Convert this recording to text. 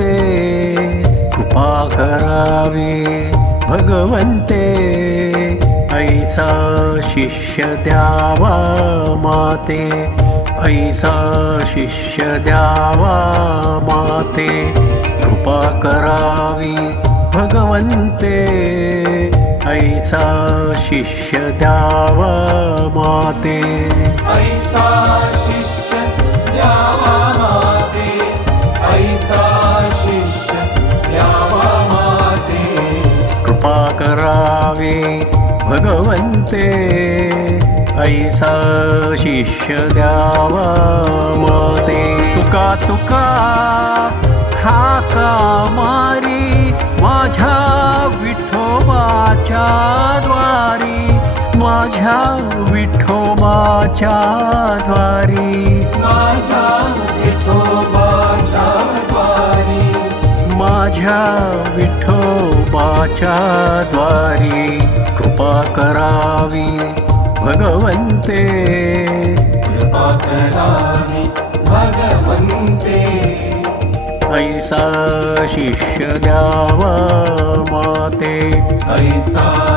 भगवन्ते कृपा करावी भगवन्ते ऐसा शिष्य द्यावा माते ऐसा शिष्य द्यावा माते कृपा करावी भगवन्ते ऐसा शिष्य द्यावा माते ऐसा शिष्य द्यावा माते ऐसा शिष्य द्यावा माते कृपा करावी भगवन्ते ऐसा शिष्य द्यावा माते तुका तुका हाका मारी माझ्या विठोबाच्या द्वारी माझ्या विठोबाच्या द्वारी माझ्या विठोबाच्या द्वारी माझ्या विठोबाच्या द्वारी कृपा करावी भगवन्ते कृपा करावी भगवन्ते ऐसा शिष्य द्यावा माते ऐसा